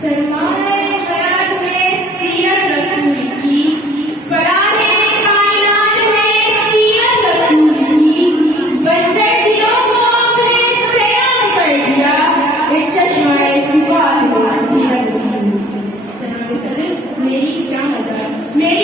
सरमाए हयात में सीरत रसूल की, फराहे कायनात में सीरत रसूल की, बंजर दिलों को आपने सैराब कर दिया, एक चश्माए सिफात में सीरत रसूल। जनाब सदर, मेरी क्या मजाल मैं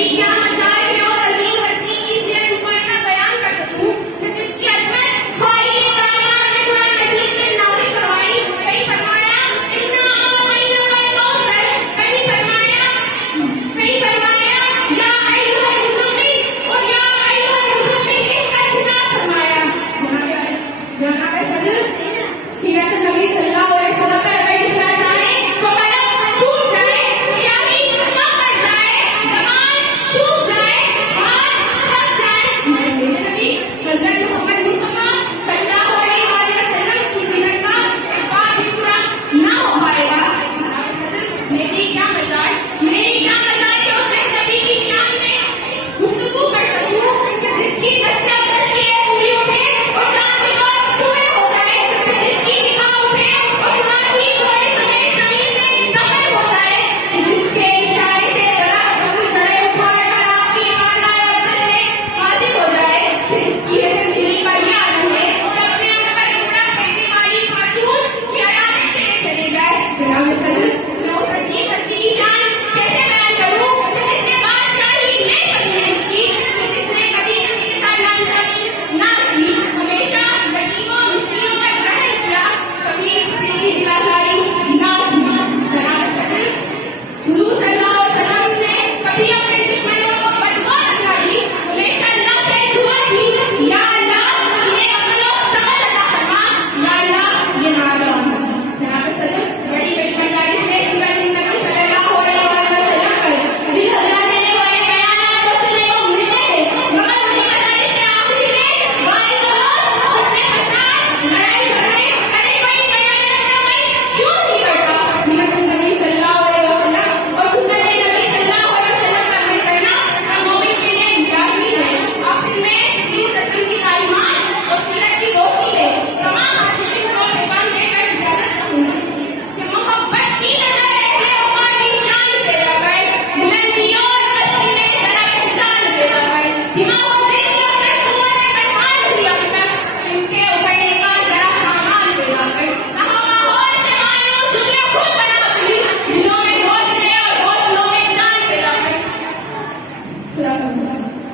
और अजीम हस्ती की सीरत मुबारका बयान कर सकूं कि जिसकी अजमत खाली कायनात में कुरान मजीद में नाज़िल फरमाई। कहीं फरमाया इन्ना आतैनाकल कौसर, कहीं फरमाया या अय्युहल मुज़म्मिल और या अय्युहल मुज़म्मिल कहकर खिताब फरमाया। जनाब सदर, सीरत नबी सल्लल्लाहु अलैहि वसल्लम पर अगर लिखना चाहे तो कलम टूट जाए, स्याही कम पड़ जाए, ज़बान सूख जाए, हाथ थक जाए, मगर मेरे नबी हज़रत मोहम्मद मुस्तफा सल्लल्लाहु अलैहि वसल्लम की सीरत का शिफा भी पूरा ना हो पाएगा। जनाब सदर, मेरी क्या मजाल कि उस नबी की शान में गुफ्तगू कर सकूं कि जिसकी दस्ते की एक उंगली उठे और चांद की टुकड़े हो जाए, जिसकी निगाह उठे और साथी घोड़े समेत जमीन में दफन हो जाए, जिसके इशारे से दरख्त अपनी जड़ें उखाड़कर आपकी बारगाह अक़दस में हाजिर हो जाए, जिसकी रहमदिली का ये आलम है कि अपने आप पर कूड़ा फेंकने वाली खातून की अयादत देने चले जाए। जनाब सदर, मैं उस अजीब